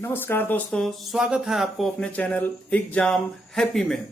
नमस्कार दोस्तों, स्वागत है आपको अपने चैनल एग्जाम हैप्पी में।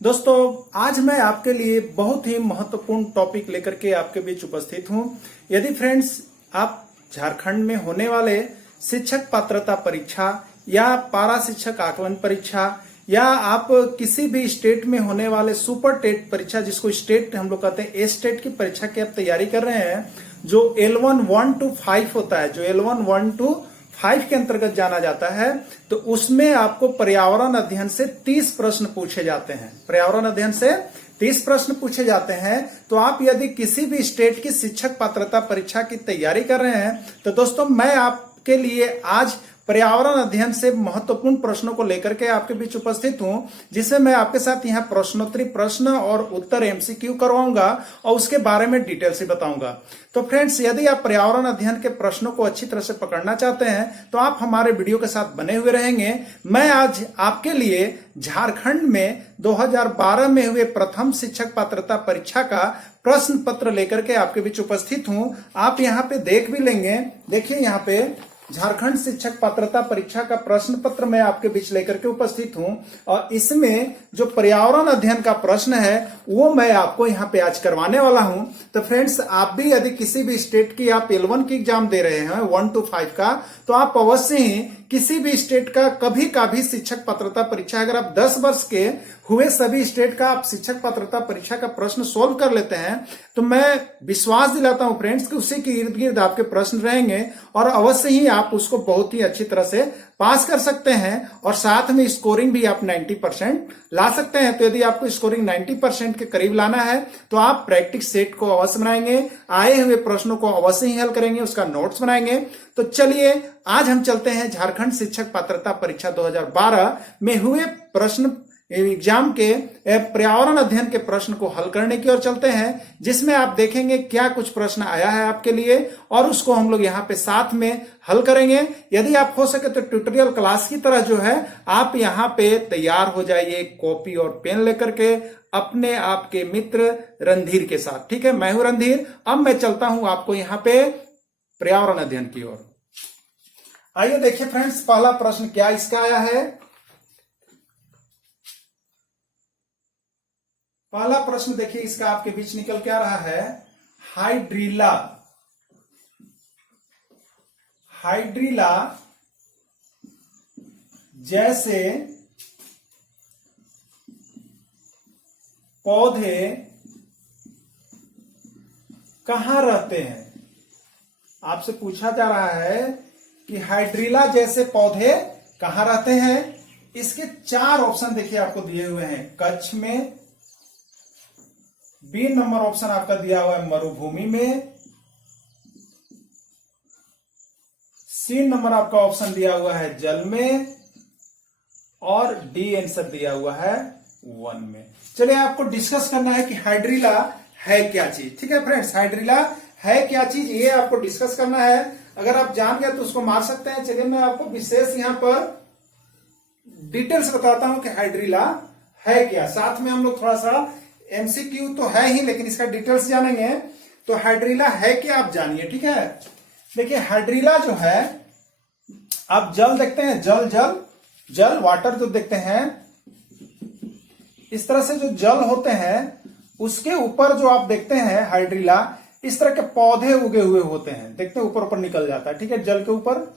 दोस्तों, आज मैं आपके लिए बहुत ही महत्वपूर्ण टॉपिक लेकर के आपके बीच उपस्थित हूं। यदि फ्रेंड्स आप झारखंड में होने वाले शिक्षक पात्रता परीक्षा या पारा शिक्षक आकलन परीक्षा या आप किसी भी स्टेट में होने वाले सुपर टेट परीक्षा, जिसको स्टेट हम लोग कहते हैं, ए स्टेट की परीक्षा की आप तैयारी कर रहे हैं, जो L1 1 to 5 होता है, जो L1 1 to 5 के अंतर्गत जाना जाता है, तो उसमें आपको पर्यावरण अध्ययन से 30 प्रश्न पूछे जाते हैं। पर्यावरण अध्ययन से 30 प्रश्न पूछे जाते हैं। तो आप यदि किसी भी स्टेट की शिक्षक पात्रता परीक्षा की तैयारी कर रहे हैं, तो दोस्तों मैं आपके लिए आज पर्यावरण अध्ययन से महत्वपूर्ण प्रश्नों को लेकर के आपके बीच उपस्थित हूं, जिसमें मैं आपके साथ यहाँ प्रश्नोत्तरी प्रश्न और उत्तर MCQ करवाऊंगा और उसके बारे में डिटेल से बताऊंगा। तो फ्रेंड्स, यदि आप पर्यावरण अध्ययन के प्रश्नों को अच्छी तरह से पकड़ना चाहते हैं तो आप हमारे वीडियो के साथ बने हुए रहेंगे। मैं आज आपके लिए झारखंड में 2012 में हुए प्रथम शिक्षक पात्रता परीक्षा का प्रश्न पत्र लेकर के आपके बीच उपस्थित हूं। आप यहाँ पे देख भी लेंगे, देखिए यहाँ पे झारखंड शिक्षक पात्रता परीक्षा का प्रश्न पत्र मैं आपके बीच लेकर के उपस्थित हूं और इसमें जो पर्यावरण अध्ययन का प्रश्न है वो मैं आपको यहाँ पे आज करवाने वाला हूं। तो फ्रेंड्स, आप भी यदि किसी भी स्टेट की आप L1 की एग्जाम दे रहे हैं 1 to 5 का, तो आप अवश्य ही किसी भी स्टेट का कभी का भी शिक्षक पात्रता परीक्षा, अगर आप 10 वर्ष के हुए सभी स्टेट का आप शिक्षक पात्रता परीक्षा का प्रश्न सोल्व कर लेते हैं, तो मैं विश्वास दिलाता हूं फ्रेंड्स कि उसी के इर्द गिर्द आपके प्रश्न रहेंगे और अवश्य ही आप उसको बहुत ही अच्छी तरह से पास कर सकते हैं और साथ में स्कोरिंग भी आप 90% ला सकते हैं। तो यदि आपको स्कोरिंग 90% के करीब लाना है तो आप प्रैक्टिस सेट को अवश्य बनाएंगे, आए हुए प्रश्नों को अवश्य ही हल करेंगे, उसका नोट्स बनाएंगे। तो चलिए आज हम चलते हैं झारखंड शिक्षक पात्रता परीक्षा 2012 में हुए प्रश्न एग्जाम के पर्यावरण अध्ययन के प्रश्न को हल करने की ओर चलते हैं, जिसमें आप देखेंगे क्या कुछ प्रश्न आया है आपके लिए और उसको हम लोग यहाँ पे साथ में हल करेंगे। यदि आप हो सके तो ट्यूटोरियल क्लास की तरह जो है आप यहाँ पे तैयार हो जाइए कॉपी और पेन लेकर के अपने आपके मित्र रणधीर के साथ। ठीक है, मैं हूं रणधीर। अब मैं चलता हूं आपको यहाँ पे पर्यावरण अध्ययन की ओर। आइए देखिए फ्रेंड्स, पहला प्रश्न क्या इसका आया है। पहला प्रश्न देखिए इसका आपके बीच निकल के आ रहा है, हाइड्रीला। हाइड्रीला जैसे पौधे कहां रहते हैं। आपसे पूछा जा रहा है कि हाइड्रीला जैसे पौधे कहां रहते हैं। इसके 4 ऑप्शन देखिए आपको दिए हुए हैं, कच्छ में, बी नंबर ऑप्शन आपका दिया हुआ है मरुभूमि में, सी नंबर आपका ऑप्शन दिया हुआ है जल में और डी आंसर दिया हुआ है वन में। चलिए आपको डिस्कस करना है कि हाइड्रीला है क्या चीज। ठीक है फ्रेंड्स, हाइड्रीला है क्या चीज ये आपको डिस्कस करना है। अगर आप जान गए तो उसको मार सकते हैं। चलिए मैं आपको विशेष यहां पर डिटेल्स बताता हूं कि हाइड्रीला है क्या। साथ में हम लोग थोड़ा सा MCQ तो है ही, लेकिन इसका डिटेल्स जानेंगे। तो हाइड्रीला है क्या आप जानिए। ठीक है, देखिए हाइड्रीला जो है, आप जल देखते हैं, जल जल जल वाटर जो देखते हैं, इस तरह से जो जल होते हैं उसके ऊपर जो आप देखते हैं हाइड्रीला, इस तरह के पौधे उगे हुए होते हैं। देखते हैं ऊपर ऊपर निकल जाता है। ठीक है, जल के ऊपर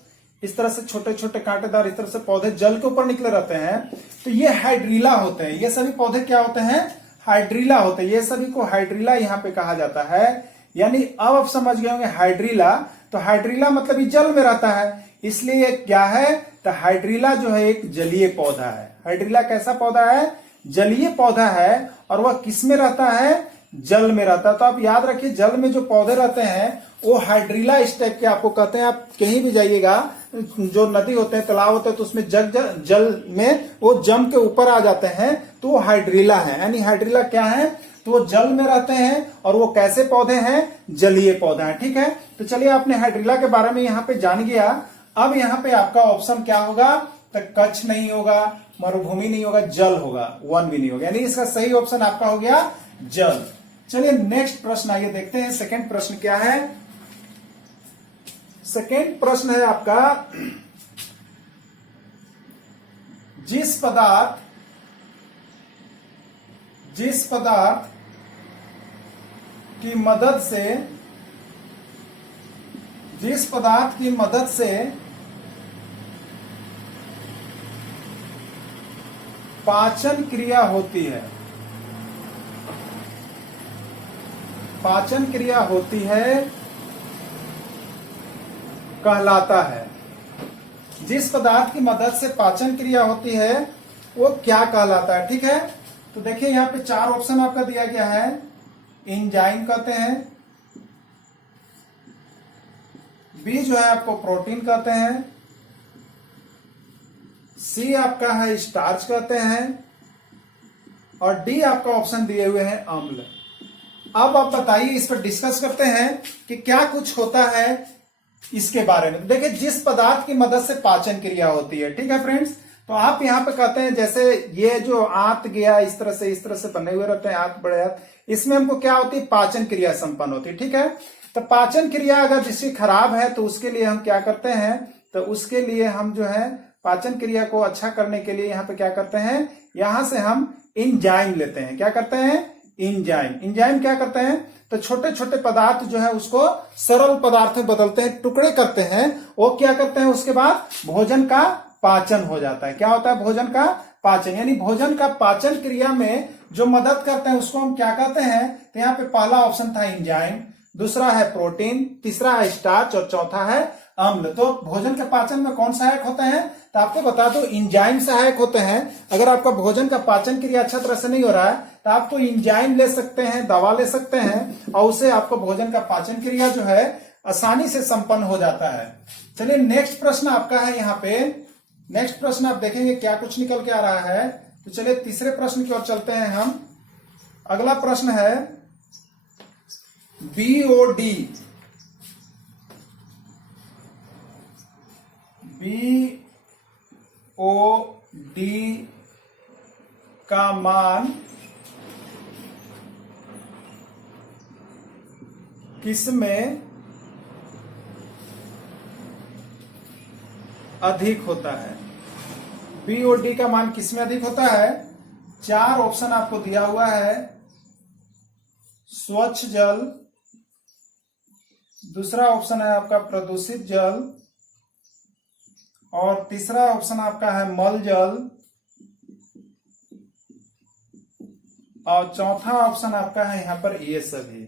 इस तरह से छोटे छोटे कांटेदार इस तरह से पौधे जल के ऊपर निकले रहते हैं। तो ये हाइड्रीला होते हैं। ये सभी पौधे क्या होते हैं, हाइड्रीला होते हैं। ये सभी को हाइड्रीला यहाँ पे कहा जाता है। यानी अब आप समझ गए होंगे हाइड्रीला, तो हाइड्रीला मतलब ये जल में रहता है, इसलिए क्या है, तो हाइड्रीला जो है एक जलीय पौधा है। हाइड्रीला कैसा पौधा है, जलीय पौधा है और वह किस में रहता है, जल में रहता है। तो आप याद रखिए, जल में जो पौधे रहते हैं वो हाइड्रीला इस टाइप के आपको कहते हैं। आप कहीं भी जाइएगा, जो नदी होते हैं, तालाब होते हैं, तो उसमें जल में वो जम के ऊपर आ जाते हैं, तो वो हाइड्रीला है। यानी हाइड्रीला क्या है, तो वो जल में रहते हैं और वो कैसे पौधे हैं, जलीय पौधे हैं। ठीक है, तो चलिए आपने हाइड्रीला के बारे में यहाँ पे जान गया। अब यहाँ पे आपका ऑप्शन क्या होगा, तो कच्छ नहीं होगा, मरुभूमि नहीं होगा, जल होगा, वन भी नहीं होगा। यानी इसका सही ऑप्शन आपका हो गया जल। चलिए नेक्स्ट प्रश्न आइए देखते हैं। सेकंड प्रश्न क्या है, सेकेंड प्रश्न है आपका, जिस पदार्थ की मदद से पाचन क्रिया होती है कहलाता है। जिस पदार्थ की मदद से पाचन क्रिया होती है वो क्या कहलाता है, ठीक है। तो देखिए यहाँ पे 4 ऑप्शन आपका दिया गया है। एंजाइम कहते हैं, बी जो है आपको प्रोटीन कहते हैं, सी आपका है स्टार्च कहते हैं, और डी आपका ऑप्शन दिए हुए हैं अम्ल। अब आप बताइए, इस पर डिस्कस करते हैं कि क्या कुछ होता है इसके बारे में। देखिए, जिस पदार्थ की मदद से पाचन क्रिया होती है, ठीक है फ्रेंड्स। तो आप यहाँ पे कहते हैं जैसे ये जो आंत गया इस तरह से बने हुए रहते हैं, आंत बड़े आंत, इसमें हमको क्या होती है, पाचन क्रिया संपन्न होती है, ठीक है। तो पाचन क्रिया अगर जिसकी खराब है तो उसके लिए हम क्या करते हैं, तो उसके लिए हम जो है पाचन क्रिया को अच्छा करने के लिए यहाँ पे क्या करते हैं, यहां से हम एंजाइम लेते हैं। क्या करते हैं, एंजाइम क्या करते हैं, तो छोटे छोटे पदार्थ जो है उसको सरल पदार्थ में बदलते हैं, टुकड़े करते हैं। वो क्या करते हैं, उसके बाद भोजन का पाचन हो जाता है। क्या होता है, भोजन का पाचन, यानी भोजन का पाचन क्रिया में जो मदद करते हैं उसको हम क्या कहते हैं। तो यहाँ पे पहला ऑप्शन था एंजाइम, दूसरा है प्रोटीन, तीसरा है स्टार्च और चौथा है अम्ल। तो भोजन के पाचन में कौन सहायक होते हैं, तो आपको बता दो एंजाइम सहायक होते हैं। अगर आपका भोजन का पाचन क्रिया अच्छा तरह से नहीं हो रहा है तो आप तो एंजाइम ले सकते हैं, दवा ले सकते हैं, और उससे आपको भोजन का पाचन क्रिया जो है आसानी से संपन्न हो जाता है। चलिए नेक्स्ट प्रश्न आपका है यहाँ पे। नेक्स्ट प्रश्न आप देखेंगे क्या कुछ निकल के आ रहा है। तो चलिए तीसरे प्रश्न की ओर चलते हैं हम। अगला प्रश्न है बीओडी। बीओडी का मान किसमें अधिक होता है। बीओडी का मान किसमें अधिक होता है। 4 ऑप्शन आपको दिया हुआ है। स्वच्छ जल, दूसरा ऑप्शन है आपका प्रदूषित जल, और तीसरा ऑप्शन आपका है मल जल, और चौथा ऑप्शन आपका है यहां पर ये सभी।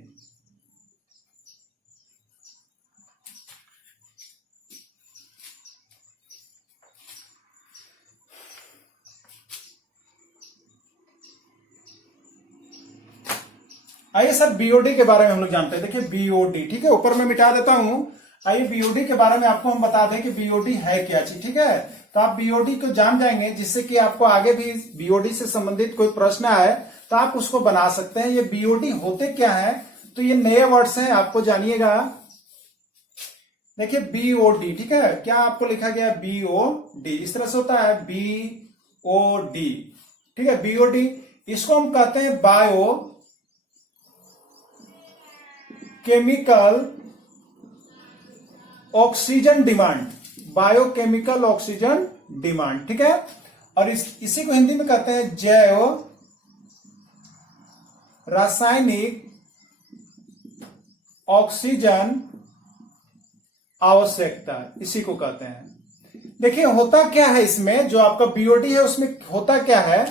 आइए सर बीओडी के बारे में हम लोग जानते हैं। देखिए बीओडी, ठीक है, ऊपर में मिटा देता हूं। आइए बीओडी के बारे में आपको हम बता दें कि बीओडी है क्या चीज, ठीक है। तो आप बीओडी को जान जाएंगे, जिससे कि आपको आगे भी बीओडी से संबंधित कोई प्रश्न आए तो आप उसको बना सकते हैं। ये बीओडी होते क्या है, तो ये नए वर्ड्स हैं, आपको जानिएगा। देखिए बीओडी, ठीक है, क्या आपको लिखा गया है बीओडी, इस तरह से होता है बीओडी, ठीक है। बीओडी इसको हम कहते हैं bio chemical oxygen demand, biochemical oxygen demand, ठीक है। और इसी को हिंदी में कहते हैं जैव रासायनिक ऑक्सीजन आवश्यकता, इसी को कहते हैं। देखिए होता क्या है इसमें, जो आपका बीओडी है उसमें होता क्या है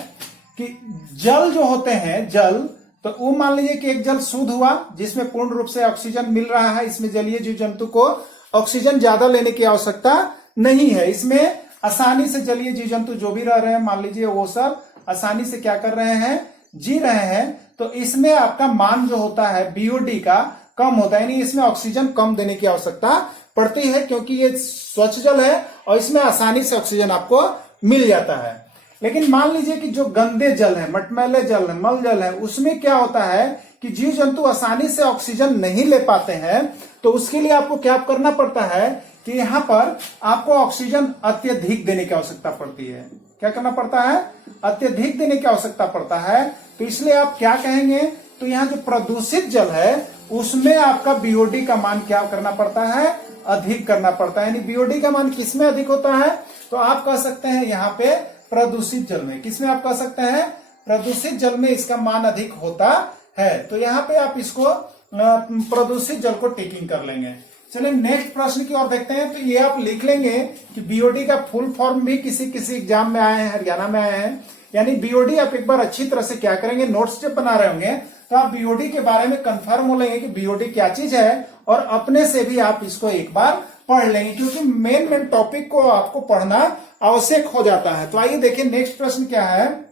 कि जल जो होते हैं, जल, तो वो मान लीजिए कि एक जल शुद्ध हुआ जिसमें पूर्ण रूप से ऑक्सीजन मिल रहा है। इसमें जलीय जीव जंतु को ऑक्सीजन ज्यादा लेने की आवश्यकता नहीं है। इसमें आसानी से जलीय जीव जंतु जो भी रह रहे हैं, मान लीजिए वो सब आसानी से क्या कर रहे हैं, जी रहे हैं। तो इसमें आपका मान जो होता है बीओडी का कम होता है, यानी इसमें ऑक्सीजन कम देने की आवश्यकता पड़ती है, क्योंकि ये स्वच्छ जल है और इसमें आसानी से ऑक्सीजन आपको मिल जाता है। लेकिन मान लीजिए कि जो गंदे जल है, मटमैले जल है, मल जल है, उसमें क्या होता है कि जीव जंतु आसानी से ऑक्सीजन नहीं ले पाते हैं। तो उसके लिए आपको क्या करना पड़ता है कि यहाँ पर आपको ऑक्सीजन अत्यधिक देने की आवश्यकता पड़ती है। क्या करना पड़ता है, अत्यधिक देने की आवश्यकता पड़ता है। तो इसलिए आप क्या कहेंगे, तो यहाँ जो प्रदूषित जल है उसमें आपका बीओडी का मान क्या करना पड़ता है, अधिक करना पड़ता है। यानी बीओडी का मान किसमें अधिक होता है, तो आप कह सकते हैं यहाँ पे प्रदूषित जल में। किसमें आप कह सकते हैं? प्रदूषित जल में इसका मान अधिक होता है। तो यहाँ पे आप इसको प्रदूषित जल को टिकिंग कर लेंगे। चलिए नेक्स्ट प्रश्न की ओर देखते हैं। तो ये आप लिख लेंगे कि बीओडी का फुल फॉर्म भी किसी किसी एग्जाम में आए हैं, हरियाणा में आए हैं। यानी बीओडी आप एक बार अच्छी तरह से क्या करेंगे, नोट्स जब बना रहे होंगे तो आप बीओडी के बारे में कंफर्म हो लेंगे कि बीओडी क्या चीज है, और अपने से भी आप इसको एक बार पढ़ लेंगे, क्योंकि मेन टॉपिक को आपको पढ़ना आवश्यक हो जाता है। तो आइए देखिए नेक्स्ट प्रश्न क्या है।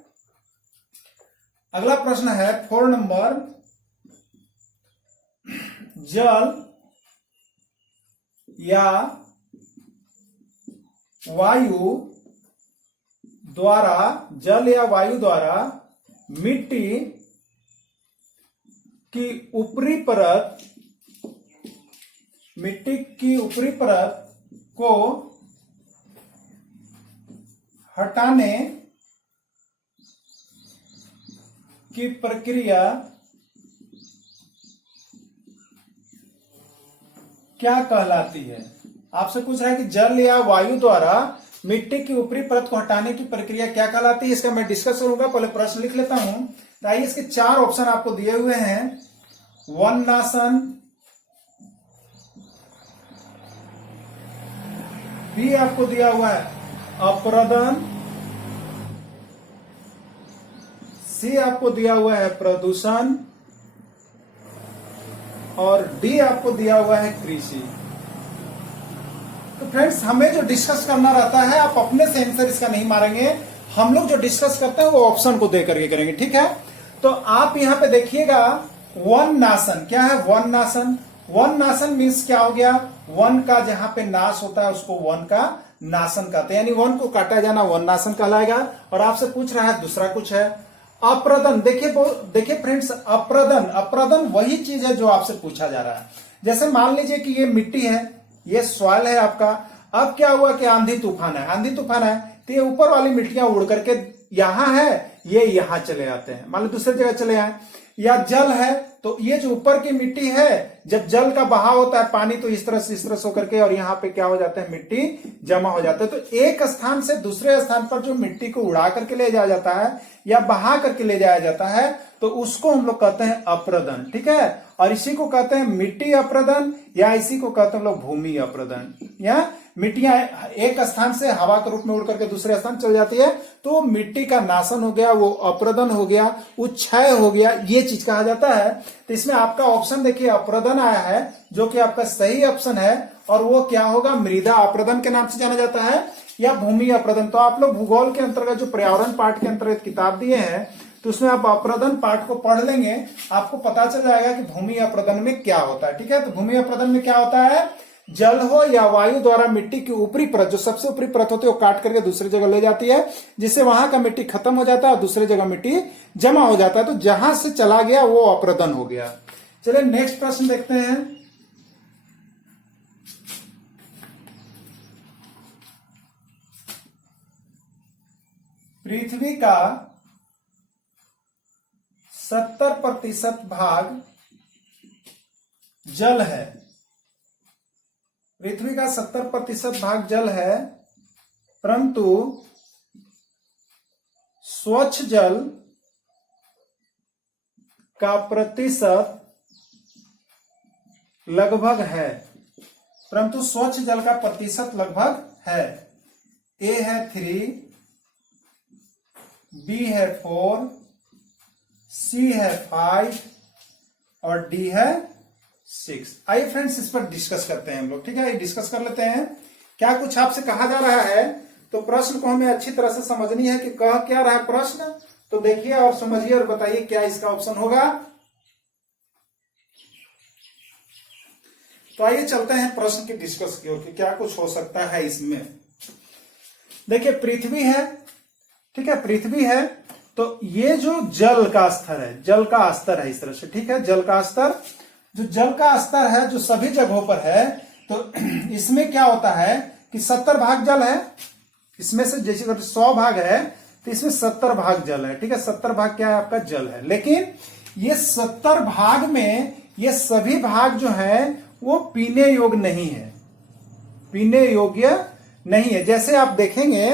अगला प्रश्न है 4 नंबर, जल या वायु द्वारा मिट्टी की ऊपरी परत को हटाने की प्रक्रिया क्या कहलाती है? आपसे पूछ रहा है कि जल या वायु द्वारा मिट्टी की ऊपरी परत को हटाने की प्रक्रिया क्या कहलाती है। इसका मैं डिस्कस करूंगा, पहले प्रश्न लिख लेता हूं। तो आइए इसके 4 ऑप्शन आपको दिए हुए हैं। वननाशन, बी आपको दिया हुआ है अपरदन, सी आपको दिया हुआ है प्रदूषण, और डी आपको दिया हुआ है कृषि। तो फ्रेंड्स हमें जो डिस्कस करना रहता है, आप अपने से आंसर इसका नहीं मारेंगे, हम लोग जो डिस्कस करते हैं वो ऑप्शन को दे करके करेंगे, ठीक है। तो आप यहां पे देखिएगा वन नाशन क्या है, वन नाशन। वन नाशन मीन्स क्या हो गया, वन का जहां पे नाश होता है उसको वन का नाशन कहते हैं, यानी वन को काटा जाना वन नाशन कहलाएगा। और आपसे पूछ रहा है दूसरा कुछ है अप्रदन। देखिए फ्रेंड्स, अप्रदन वही चीज है जो आपसे पूछा जा रहा है। जैसे मान लीजिए कि ये मिट्टी है, ये सॉइल है आपका। अब क्या हुआ कि आंधी तूफान है, तो ये ऊपर वाली मिट्टियां उड़ करके यहां है, ये यहां चले जाते हैं, मान लो दूसरी जगह चले आए। या जल है, तो ये जो ऊपर की मिट्टी है, जब जल का बहाव होता है पानी तो इस तरह से होकर के, और यहाँ पे क्या हो जाता है, मिट्टी जमा हो जाता है। तो एक स्थान से दूसरे स्थान पर जो मिट्टी को उड़ा करके ले जाया जाता है या बहा करके ले जाया जाता है, तो उसको हम लोग कहते हैं अप्रदन, ठीक है। और इसी को कहते हैं मिट्टी अप्रदन, या इसी को कहते हैं लोग भूमि अप्रदन। या मिट्टियां एक स्थान से हवा के रूप में उड़ करके दूसरे स्थान चल जाती है, तो मिट्टी का नाशन हो गया, वो अप्रदन हो गया, क्षय हो गया, ये चीज कहा जाता है। तो इसमें आपका ऑप्शन देखिए अप्रदन आया है, जो कि आपका सही ऑप्शन है। और वो क्या होगा, मृदा अप्रदन के नाम से जाना जाता है, या भूमि अप्रदन। तो आप लोग भूगोल के अंतर्गत जो पर्यावरण पाठ के अंतर्गत किताब दिए हैं, तो उसमें आप अप्रदन पाठ को पढ़ लेंगे, आपको पता चल जाएगा कि भूमि अप्रदन में क्या होता है, ठीक है। तो भूमि अप्रदन में क्या होता है, जल हो या वायु द्वारा मिट्टी की ऊपरी परत, जो सबसे ऊपरी परत होती है, वो काट करके दूसरी जगह ले जाती है, जिससे वहां का मिट्टी खत्म हो जाता है और दूसरी जगह मिट्टी जमा हो जाता है। तो जहां से चला गया वो अप्रदन हो गया। चलिए नेक्स्ट प्रश्न देखते हैं। पृथ्वी का 70% भाग जल है। पृथ्वी का 70% भाग जल है, परंतु स्वच्छ जल का प्रतिशत लगभग है, परंतु स्वच्छ जल का प्रतिशत लगभग है। ए है 3, बी है 4, सी है 5 और डी है 6। आइए फ्रेंड्स इस पर डिस्कस करते हैं हम लोग, ठीक है। डिस्कस कर लेते हैं क्या कुछ आपसे कहा जा रहा है। तो प्रश्न को हमें अच्छी तरह से समझनी है कि कह क्या रहा है प्रश्न। तो देखिए और समझिए और बताइए क्या इसका ऑप्शन होगा। तो आइए चलते हैं प्रश्न की डिस्कस की ओर कि क्या कुछ हो सकता है इसमें। देखिए पृथ्वी है, ठीक है, पृथ्वी है। तो ये जो जल का स्तर है, जल का स्तर है इस तरह से, ठीक है। जल का स्तर, जो जल का स्तर है जो सभी जगहों पर है, तो इसमें क्या होता है कि 70 भाग जल है। इसमें से जैसे 100 भाग है तो इसमें 70 भाग जल है, ठीक है। 70 भाग क्या है आपका जल है। लेकिन ये 70 भाग में ये सभी भाग जो है वो पीने योग्य नहीं है, पीने योग्य नहीं है। जैसे आप देखेंगे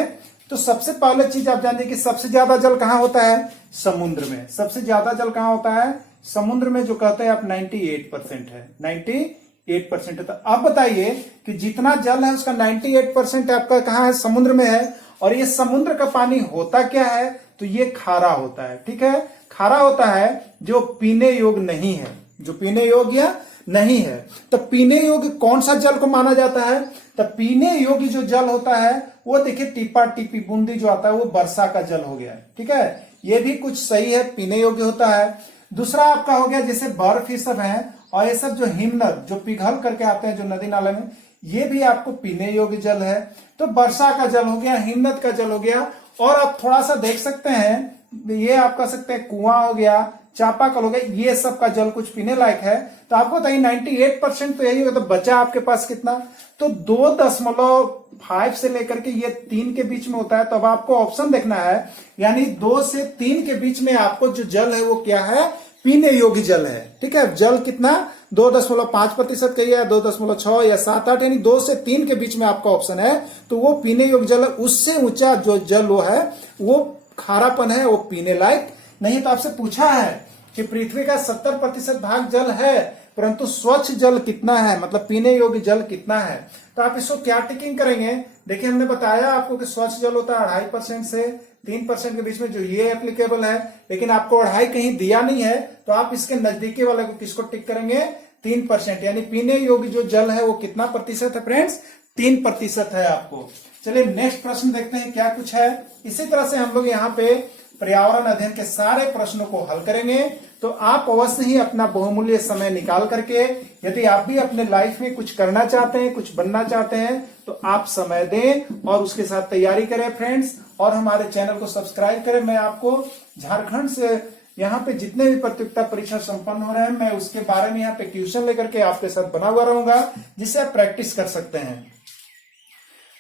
तो सबसे पहले चीज आप जानते हैं कि सबसे ज्यादा जल कहाँ होता है? समुद्र में। सबसे ज्यादा जल कहाँ होता है? समुद्र में, जो कहते हैं आप 98% है, 98% है। तो अब बताइए कि जितना जल है उसका 98% आपका कहाँ है? समुद्र में है। और ये समुद्र का पानी होता क्या है? तो ये खारा होता है। ठीक है, खारा होता है, जो पीने योग्य नहीं है, जो पीने योग्य नहीं है। तो पीने योग्य कौन सा जल को माना जाता है? तो पीने योग्य जो जल होता है वो देखिए टीपा टीपी बूंदी जो आता है वो वर्षा का जल हो गया। ठीक है, ये भी कुछ सही है, पीने योग्य होता है। दूसरा आपका हो गया जैसे बर्फ, ये सब है, और ये सब जो हिमनद जो पिघल करके आते हैं जो नदी नाले में, ये भी आपको पीने योग्य जल है। तो वर्षा का जल हो गया, हिमनद का जल हो गया। और आप थोड़ा सा देख सकते हैं, ये आप कह सकते हैं कुआं हो गया, चापाकल हो गया, ये सब का जल कुछ पीने लायक है। तो आपको बताइए 98% तो यही होगा। तो बचा आपके पास कितना? तो 2.5 से लेकर के ये 3 के बीच में होता है। तो अब आपको ऑप्शन देखना है, यानी 2 से 3 के बीच में आपको जो जल है वो क्या है? पीने योग्य जल है। ठीक है, जल कितना? 2.5% कहिए, या 2.6 या 7-8, यानी 2 से 3 के बीच में आपका ऑप्शन है। तो वो पीने योग्य जल है। उससे ऊंचा जो जल वो है वो खारापन है, वो पीने लायक नहीं। तो आपसे पूछा है कि पृथ्वी का 70% भाग जल है, परंतु स्वच्छ जल कितना है, मतलब पीने योग्य जल कितना है? तो आप इसको क्या टिकिंग करेंगे? देखिए, हमने बताया आपको कि स्वच्छ जल होता है 2.5% से 3% के बीच में, जो ये एप्लीकेबल है। लेकिन आपको 2.5 कहीं दिया नहीं है, तो आप इसके नजदीकी वाले को किसको टिक करेंगे? 3%। यानी पीने योग्य जो जल है वो कितना प्रतिशत है फ्रेंड्स? 3% है आपको। चलिए नेक्स्ट प्रश्न देखते हैं क्या कुछ है। इसी तरह से हम लोग यहाँ पे पर्यावरण अध्ययन के सारे प्रश्नों को हल करेंगे। तो आप अवश्य ही अपना बहुमूल्य समय निकाल करके, यदि आप भी अपने लाइफ में कुछ करना चाहते हैं, कुछ बनना चाहते हैं, तो आप समय दें और उसके साथ तैयारी करें फ्रेंड्स। और हमारे चैनल को सब्सक्राइब करें। मैं आपको झारखंड से यहाँ पे जितने भी प्रतियोगिता परीक्षा संपन्न हो रहे हैं, मैं उसके बारे में यहाँ पे ट्यूशन लेकर के आपके साथ बना हुआ रहूंगा, जिससे आप प्रैक्टिस कर सकते हैं।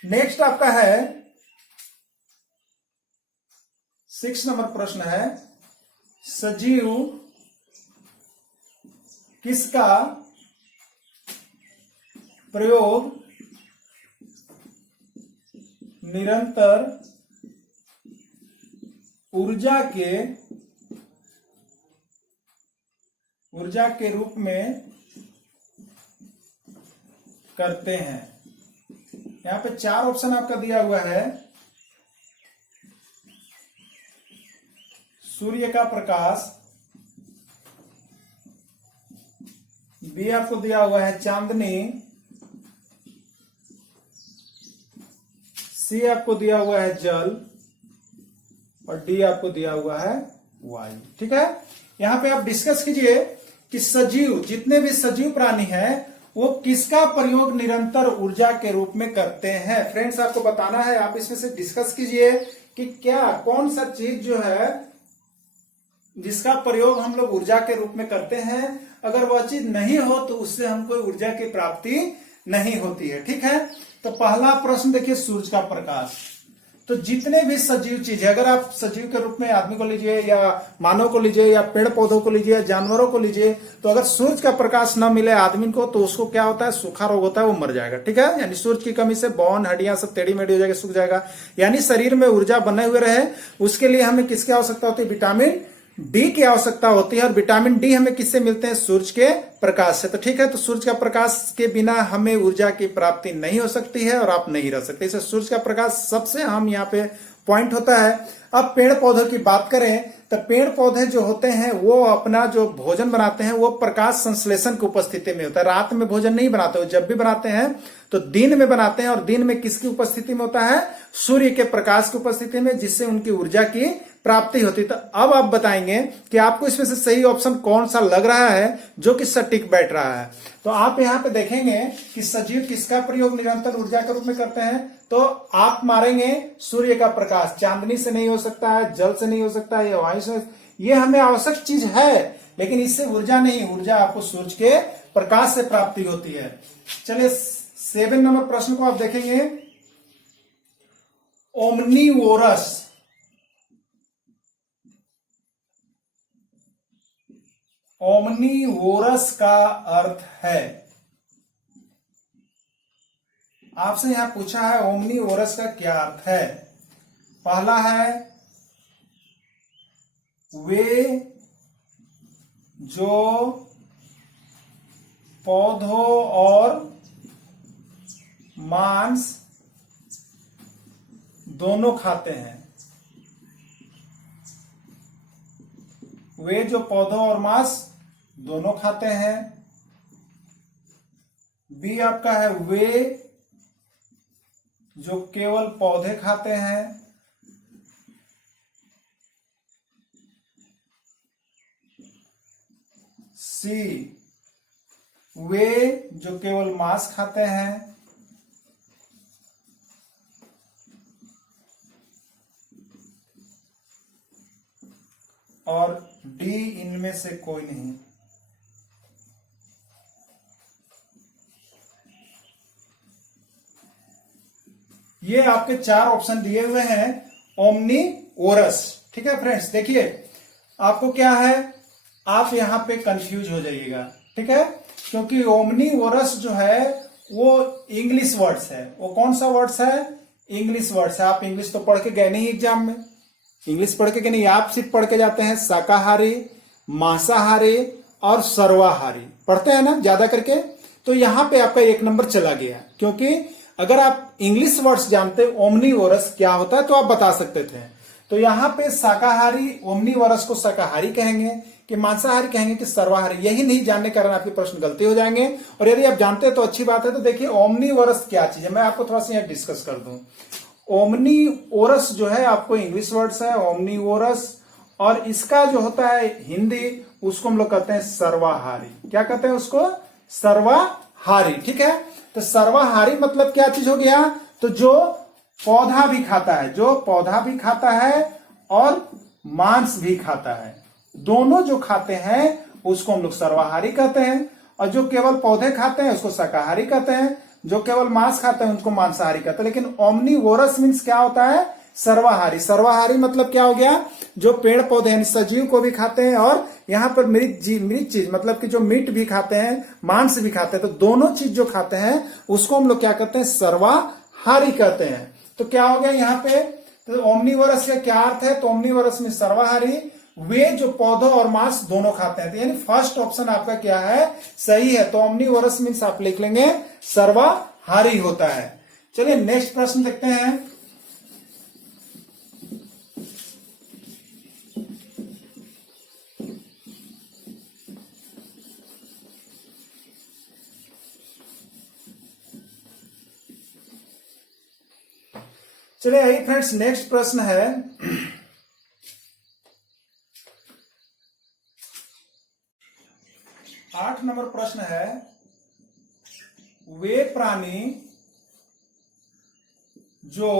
नेक्स्ट आपका है 6 नंबर प्रश्न है, सजीव किसका प्रयोग निरंतर ऊर्जा के रूप में करते हैं? यहां पे 4 ऑप्शन आपका दिया हुआ है। सूर्य का प्रकाश, बी आपको दिया हुआ है चांदनी, सी आपको दिया हुआ है जल, और डी आपको दिया हुआ है वायु। ठीक है, यहां पे आप डिस्कस कीजिए कि सजीव, जितने भी सजीव प्राणी हैं, वो किसका प्रयोग निरंतर ऊर्जा के रूप में करते हैं? फ्रेंड्स, आपको बताना है, आप इसमें से डिस्कस कीजिए कि क्या कौन सा चीज जो है जिसका प्रयोग हम लोग ऊर्जा के रूप में करते हैं। अगर वह चीज नहीं हो तो उससे हमको ऊर्जा की प्राप्ति नहीं होती है। ठीक है, तो पहला प्रश्न देखिए, सूरज का प्रकाश। तो जितने भी सजीव चीज है, अगर आप सजीव के रूप में आदमी को लीजिए, या मानव को लीजिए, या पेड़ पौधों को लीजिए, जानवरों को लीजिए, तो अगर सूरज का प्रकाश न मिले आदमी को, तो उसको क्या होता है? सूखा रोग होता है, वो मर जाएगा। ठीक है, यानी सूरज की कमी से बोन हड्डियां सब टेढ़ी मेढ़ी हो जाएगी, सूख जाएगा। यानी शरीर में ऊर्जा बने हुए रहे, उसके लिए हमें किसकी आवश्यकता होती है? विटामिन डी की आवश्यकता होती है। और विटामिन डी हमें किससे मिलते हैं? सूरज के प्रकाश से। तो ठीक है, तो सूरज का प्रकाश के बिना हमें ऊर्जा की प्राप्ति नहीं हो सकती है, और आप नहीं रह सकते। इसे सूरज का प्रकाश सबसे अहम यहाँ पे पॉइंट होता है। अब पेड़ पौधों की बात करें, तो पेड़ पौधे जो होते हैं वो अपना जो भोजन बनाते हैं वो प्रकाश संश्लेषण की उपस्थिति में होता है। रात में भोजन नहीं बनाते, जब भी बनाते हैं तो दिन में बनाते हैं। और दिन में किसकी उपस्थिति में होता है? सूर्य के प्रकाश की उपस्थिति में, जिससे उनकी ऊर्जा की प्राप्ति होती है। तो अब आप बताएंगे कि आपको इसमें से सही ऑप्शन कौन सा लग रहा है जो कि सटीक बैठ रहा है। तो आप यहाँ पे देखेंगे कि सजीव किसका प्रयोग निरंतर ऊर्जा के रूप में करते हैं, तो आप मारेंगे सूर्य का प्रकाश। चांदनी से नहीं हो सकता है, जल से नहीं हो सकता है, या वायु से। ये हमें आवश्यक चीज है, लेकिन इससे ऊर्जा नहीं, ऊर्जा आपको सूर्य के प्रकाश से प्राप्ति होती है। चलिए 7 नंबर प्रश्न को आप देखेंगे, ओमनीवोरस। ओमनीवोरस का अर्थ है, आपसे यहां पूछा है ओमनीवोरस का क्या अर्थ है? पहला है वे जो पौधों और मांस दोनों खाते हैं। वे जो पौधों और मांस दोनों खाते हैं। बी आपका है वे जो केवल पौधे खाते हैं। सी वे जो केवल मांस खाते हैं। और डी इनमें से कोई नहीं। ये आपके चार ऑप्शन दिए हुए हैं ओमनीवोरस। ठीक है फ्रेंड्स, देखिए आपको क्या है, आप यहां पे कंफ्यूज हो जाइएगा। ठीक है, क्योंकि ओमनीवोरस जो है वो इंग्लिश वर्ड्स है। वो कौन सा वर्ड्स है? इंग्लिश वर्ड्स है। आप इंग्लिश तो पढ़ के गए नहीं एग्जाम में, इंग्लिश पढ़ के नहीं, आप सिर्फ पढ़ के जाते हैं शाकाहारी, मांसाहारी और सर्वाहारी, पढ़ते हैं ना ज्यादा करके। तो यहां पे आपका 1 नंबर चला गया, क्योंकि अगर आप इंग्लिश वर्ड्स जानते ओमनीवोरस क्या होता है तो आप बता सकते थे। तो यहां पे शाकाहारी, ओमनीवोरस को शाकाहारी कहेंगे कि मांसाहारी कहेंगे कि सर्वाहारी, यही नहीं जानने के कारण आपके प्रश्न गलती हो जाएंगे। और यदि आप जानते हैं तो अच्छी बात है। तो देखिए ओमनीवोरस क्या चीज है, मैं आपको थोड़ा सा यहाँ डिस्कस कर दूं। ओमनीवोरस जो है आपको इंग्लिश वर्ड्स है ओमनीवोरस, और इसका जो होता है हिंदी, उसको हम लोग कहते हैं सर्वाहारी। क्या कहते हैं उसको? सर्वाहारी। ठीक है, तो सर्वाहारी मतलब क्या चीज हो गया? तो जो पौधा भी खाता है, जो पौधा भी खाता है और मांस भी खाता है, दोनों जो खाते हैं उसको हम लोग सर्वाहारी कहते हैं। और जो केवल पौधे खाते हैं उसको शाकाहारी कहते हैं। जो केवल मांस खाते हैं उनको मांसाहारी कहते हैं। लेकिन ओमनीवोरस मीन्स क्या होता है? सर्वाहारी। सर्वाहारी मतलब क्या हो गया? जो पेड़ पौधे यानी सजीव को भी खाते हैं और यहाँ पर मृत चीज मतलब कि जो मीट भी खाते हैं, मांस भी खाते हैं, तो दोनों चीज जो खाते हैं उसको हम लोग क्या कहते हैं? सर्वाहारी कहते हैं। तो क्या हो गया यहाँ पे? तो ओमनीवोरस का क्या अर्थ है? तो ओमनीवोरस में सर्वाहारी, वे जो पौधों और मांस दोनों खाते हैं। तो यानी फर्स्ट ऑप्शन आपका क्या है? सही है। तो ओमनीवोरस मीन्स आप लिख लेंगे सर्वाहारी होता है। चलिए नेक्स्ट प्रश्न देखते हैं। चलिए आइए फ्रेंड्स, नेक्स्ट प्रश्न है 8 नंबर प्रश्न है, वे प्राणी जो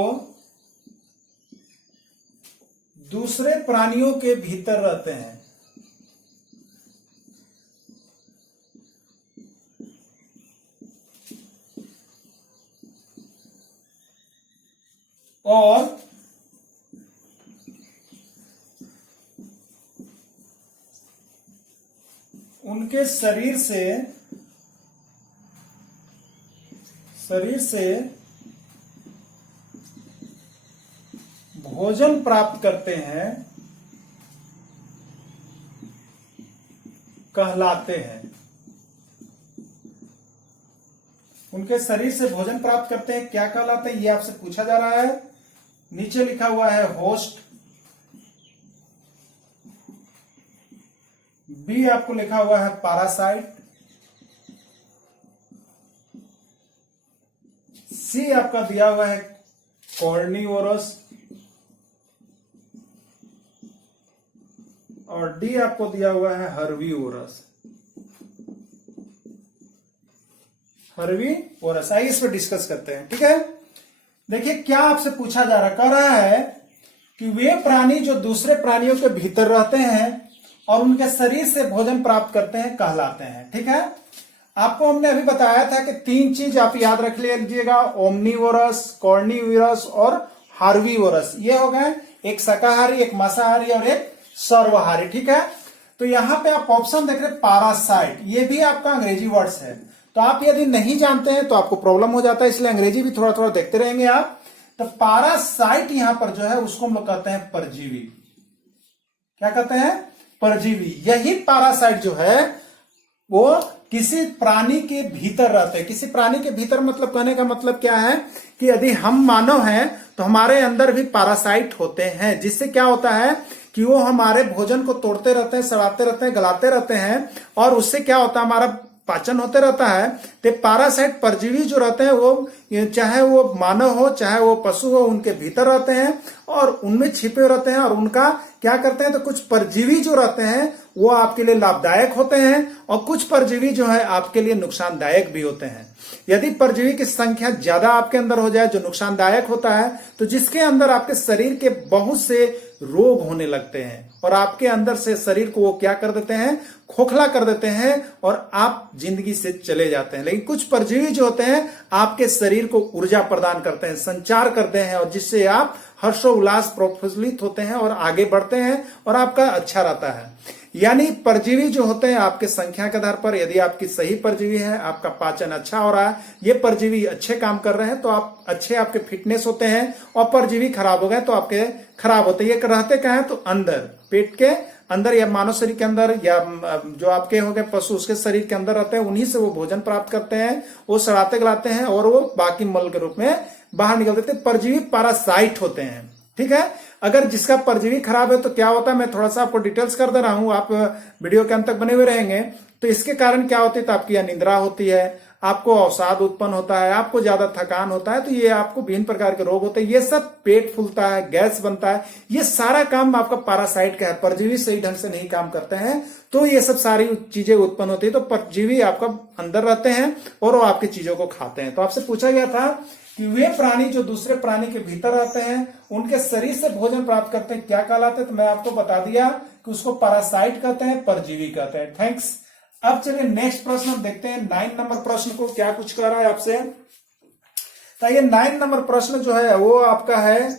दूसरे प्राणियों के भीतर रहते हैं और उनके शरीर से भोजन प्राप्त करते हैं कहलाते हैं। उनके शरीर से भोजन प्राप्त करते हैं क्या कहलाते हैं, ये आपसे पूछा जा रहा है। नीचे लिखा हुआ है होस्ट, बी आपको लिखा हुआ है पैरासाइट, सी आपका दिया हुआ है कॉर्निवोरस, और डी आपको दिया हुआ है हर्बीवोरस। हर्बीवोरस, आइए इस पर डिस्कस करते हैं। ठीक है, देखिए क्या आपसे पूछा जा रहा, कह रहा है कि वे प्राणी जो दूसरे प्राणियों के भीतर रहते हैं और उनके शरीर से भोजन प्राप्त करते हैं कहलाते हैं। ठीक है, आपको हमने अभी बताया था कि 3 चीज आप याद रख लीजिएगा, ओमनीवोरस, कॉर्निवोरस और हार्बीवोरस। ये हो गए, एक शाकाहारी, एक मांसाहारी और एक सर्वाहारी। ठीक है, तो यहां पे आप ऑप्शन देख रहे पैरासाइट, ये भी आपका अंग्रेजी वर्ड्स है। तो आप यदि नहीं जानते हैं तो आपको प्रॉब्लम हो जाता है, इसलिए अंग्रेजी भी थोड़ा थोड़ा देखते रहेंगे आप। तो पारासाइट यहां पर जो है उसको हम लोग कहते हैं परजीवी। क्या कहते हैं? परजीवी। यही पारासाइट जो है वो किसी प्राणी के भीतर रहते हैं। किसी प्राणी के भीतर मतलब कहने का मतलब क्या है कि यदि हम मानव हैं तो हमारे अंदर भी पारासाइट होते हैं, जिससे क्या होता है कि वो हमारे भोजन को तोड़ते रहते हैं, सड़ाते रहते हैं, गलाते रहते हैं, और उससे क्या होता है हमारा पाचन होते रहता है। तो पारासाइट परजीवी जो रहते हैं वो चाहे वो मानव हो चाहे वो पशु हो, उनके भीतर रहते हैं और उनमें छिपे रहते हैं, और उनका क्या करते हैं तो कुछ परजीवी जो रहते हैं वो आपके लिए लाभदायक होते हैं और कुछ परजीवी जो है आपके लिए नुकसानदायक भी होते हैं। यदि परजीवी की संख्या ज्यादा आपके अंदर हो जाए जो नुकसानदायक होता है, तो जिसके अंदर आपके शरीर के बहुत से रोग होने लगते हैं और आपके अंदर से शरीर को वो क्या कर देते हैं, खोखला कर देते हैं और आप जिंदगी से चले जाते हैं। लेकिन कुछ परजीवी जो होते हैं आपके शरीर को ऊर्जा प्रदान करते हैं, संचार करते हैं, और जिससे आप हर्षोल्लास प्रफुल्लित होते हैं और आगे बढ़ते हैं और आपका अच्छा रहता है। यानी परजीवी जो होते हैं आपके संख्या के आधार पर, यदि आपकी सही परजीवी है, आपका पाचन अच्छा हो रहा है, ये परजीवी अच्छे काम कर रहे हैं तो आप अच्छे, आपके फिटनेस होते हैं, और परजीवी खराब हो गए तो आपके खराब होते हैं। ये रहते क्या है तो अंदर, पेट के अंदर या मानव शरीर के अंदर, या जो आपके हो गए पशु उसके शरीर के अंदर रहते हैं, उन्हीं से वो भोजन प्राप्त करते हैं, वो सड़ाते गलाते हैं और वो बाकी मल के रूप में बाहर निकल देते हैं। परजीवी पारासाइट होते हैं। ठीक है। अगर जिसका परजीवी खराब है तो क्या होता है, मैं थोड़ा सा आपको डिटेल्स कर दे रहा हूं, आप वीडियो के अंत तक बने हुए रहेंगे। तो इसके कारण क्या होती है तो आपकी अनिद्रा होती है, आपको अवसाद उत्पन्न होता है, आपको ज्यादा थकान होता है, तो ये आपको विभिन्न प्रकार के रोग होते हैं। ये सब पेट फूलता है, गैस बनता है, ये सारा काम आपका पारासाइट का है। परजीवी सही ढंग से नहीं काम करते हैं तो ये सब सारी चीजें उत्पन्न होती है। तो परजीवी आपका अंदर रहते हैं और वो आपकी चीजों को खाते हैं। तो आपसे पूछा गया था कि वे प्राणी जो दूसरे प्राणी के भीतर रहते हैं, उनके शरीर से भोजन प्राप्त करते हैं, क्या कहलाते हैं? तो मैं आपको बता दिया कि उसको पारासाइट कहते हैं, परजीवी कहते हैं। थैंक्स। अब चलिए नेक्स्ट प्रश्न हम देखते हैं। 9 नंबर प्रश्न को क्या कुछ कह रहा है आपसे। तो ये 9 नंबर प्रश्न जो है वो आपका है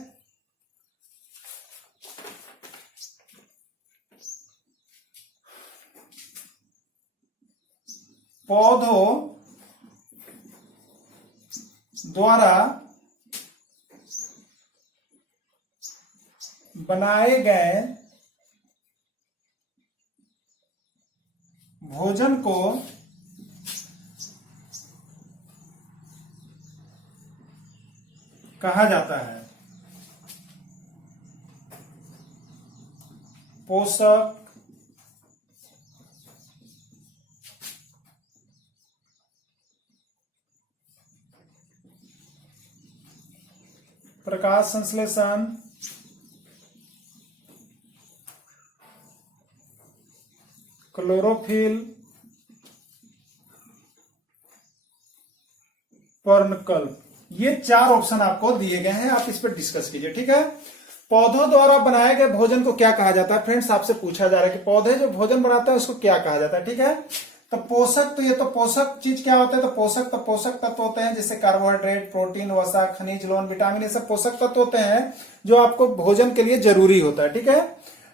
पौधों द्वारा बनाए गए भोजन को कहा जाता है पोषक, प्रकाश संश्लेषण, क्लोरोफिल, पर्णकल्प। ये 4 ऑप्शन आपको दिए गए हैं, आप इस पर डिस्कस कीजिए। ठीक है। पौधों द्वारा बनाए गए भोजन को क्या कहा जाता है? फ्रेंड्स आपसे पूछा जा रहा है कि पौधे जो भोजन बनाता है उसको क्या कहा जाता है। ठीक है। तो पोषक, तो ये तो पोषक चीज क्या होता है? तो पोषक तत्व होते हैं जैसे कार्बोहाइड्रेट, प्रोटीन, वसा, खनिज, लवण, विटामिन, ये सब पोषक तत्व होते हैं जो आपको भोजन के लिए जरूरी होता है। ठीक है।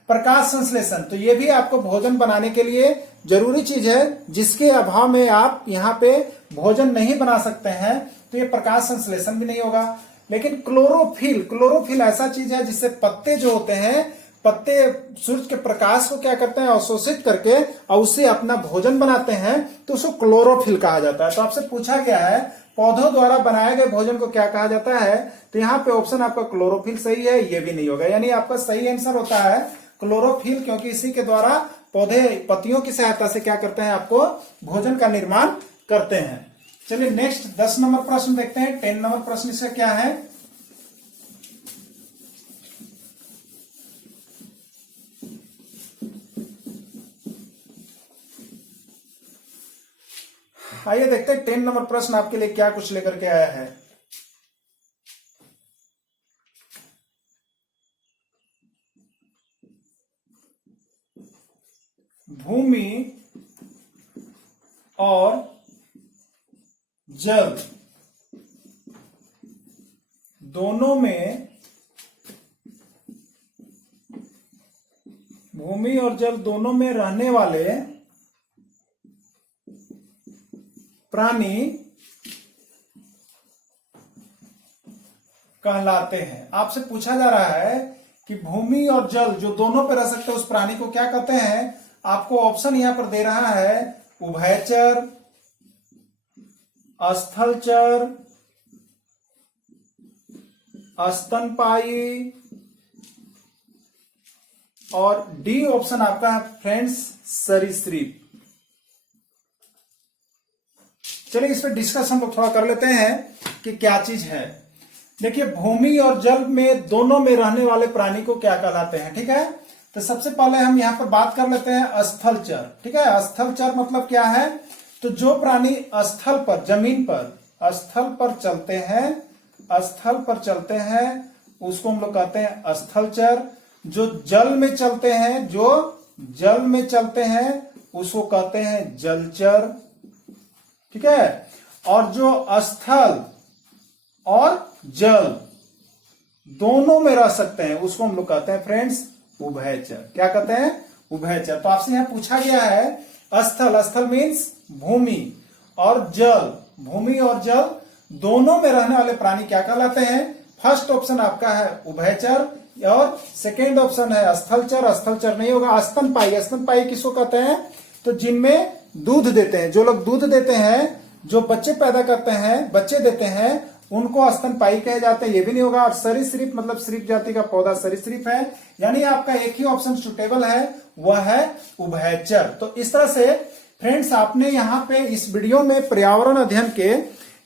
प्रकाश संश्लेषण, तो ये भी आपको भोजन बनाने के लिए जरूरी चीज है, जिसके अभाव में आप यहाँ पे भोजन नहीं बना सकते हैं, तो ये प्रकाश संश्लेषण भी नहीं होगा। लेकिन क्लोरोफिल ऐसा चीज है जिससे पत्ते जो होते हैं, पत्ते सूरज के प्रकाश को क्या करते हैं, अवशोषित करके और उससे अपना भोजन बनाते हैं, तो उसको क्लोरोफिल कहा जाता है। तो आपसे पूछा गया है पौधों द्वारा बनाए गए भोजन को क्या कहा जाता है, तो यहाँ पे ऑप्शन आपका क्लोरोफिल सही है, ये भी नहीं होगा। यानी आपका सही आंसर होता है क्लोरोफिल, क्योंकि इसी के द्वारा पौधे पत्तियों की सहायता से क्या करते हैं, आपको भोजन का निर्माण करते हैं। चलिए नेक्स्ट 10 नंबर प्रश्न देखते हैं। 10 नंबर प्रश्न इसका क्या है? आइए देखते हैं 10 नंबर प्रश्न आपके लिए क्या कुछ लेकर के आया है। भूमि और जल दोनों में, भूमि और जल दोनों में रहने वाले प्राणी कहलाते हैं। आपसे पूछा जा रहा है कि भूमि और जल जो दोनों पे रह सकते हैं उस प्राणी को क्या कहते हैं। आपको ऑप्शन यहां पर दे रहा है उभयचर, स्थलचर, स्तनपायी और डी ऑप्शन आपका है फ्रेंड्स सरीसृप। चलिए इस पर डिस्कस हम लोग थोड़ा कर लेते हैं कि क्या चीज है। देखिए भूमि और जल में दोनों में रहने वाले प्राणी को क्या कहलाते हैं, ठीक है। तो सबसे पहले हम यहां पर बात कर लेते हैं स्थलचर, ठीक है। स्थलचर मतलब क्या है, तो जो प्राणी स्थल पर, जमीन पर, स्थल पर चलते हैं, स्थल पर चलते हैं उसको हम लोग कहते हैं स्थलचर। जो जल में चलते हैं, जो जल में चलते हैं उसको कहते हैं जलचर, ठीक है। और जो स्थल और जल दोनों में रह सकते हैं उसको हम लोग कहते हैं फ्रेंड्स उभयचर। क्या कहते हैं, उभयचर। तो आपसे यहां पूछा गया है स्थल, स्थल मीन्स भूमि, और जल, भूमि और जल दोनों में रहने वाले प्राणी क्या कहलाते हैं। फर्स्ट ऑप्शन आपका है उभयचर और सेकेंड ऑप्शन है स्थलचर। स्थलचर नहीं होगा, स्तनपायी। स्तनपायी किसको कहते हैं, तो जिनमें दूध देते हैं, जो लोग दूध देते हैं, जो बच्चे पैदा करते हैं, बच्चे देते हैं, उनको स्तनपायी कहे जाते हैं। ये भी नहीं होगा। और सरीसृप मतलब सरीप जाति का पौधा सरीसृप है। यानी आपका एक ही ऑप्शन सुटेबल है, वह है उभयचर। तो इस तरह से फ्रेंड्स आपने यहाँ पे इस वीडियो में पर्यावरण अध्ययन के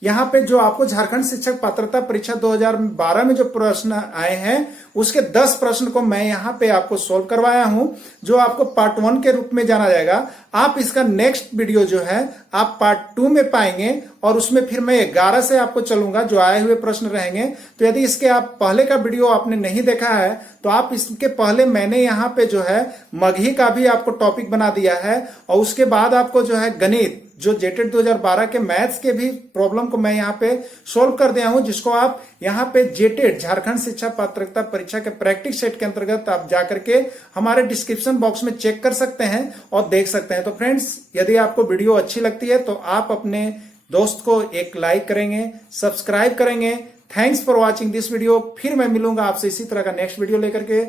यहाँ पे जो आपको झारखंड शिक्षक पात्रता परीक्षा 2012 में जो प्रश्न आए हैं उसके 10 प्रश्न को मैं यहाँ पे आपको सोल्व करवाया हूं, जो आपको पार्ट 1 के रूप में जाना जाएगा। आप इसका नेक्स्ट वीडियो जो है आप पार्ट 2 में पाएंगे और उसमें फिर मैं 11 से आपको चलूंगा, जो आए हुए प्रश्न रहेंगे। तो यदि इसके आप पहले का वीडियो आपने नहीं देखा है तो आप इसके पहले मैंने यहाँ पे जो है मगही का भी आपको टॉपिक बना दिया है, और उसके बाद आपको जो है गणित, जो जेटेड 2012 के मैथ्स के भी प्रॉब्लम को मैं यहाँ पे सोल्व कर दिया हूं, जिसको आप यहाँ पे जेटेड झारखंड शिक्षा पात्रता परीक्षा के प्रैक्टिस सेट के अंतर्गत आप जाकर के हमारे डिस्क्रिप्शन बॉक्स में चेक कर सकते हैं और देख सकते हैं। तो फ्रेंड्स यदि आपको वीडियो अच्छी लगती है तो आप अपने दोस्त को एक लाइक करेंगे, सब्सक्राइब करेंगे। Thanks for watching this video. फिर मैं मिलूंगा आपसे इसी तरह का नेक्स्ट वीडियो लेकर के।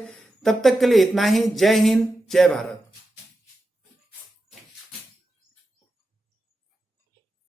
तब तक के लिए इतना ही। जय हिंद, जय भारत।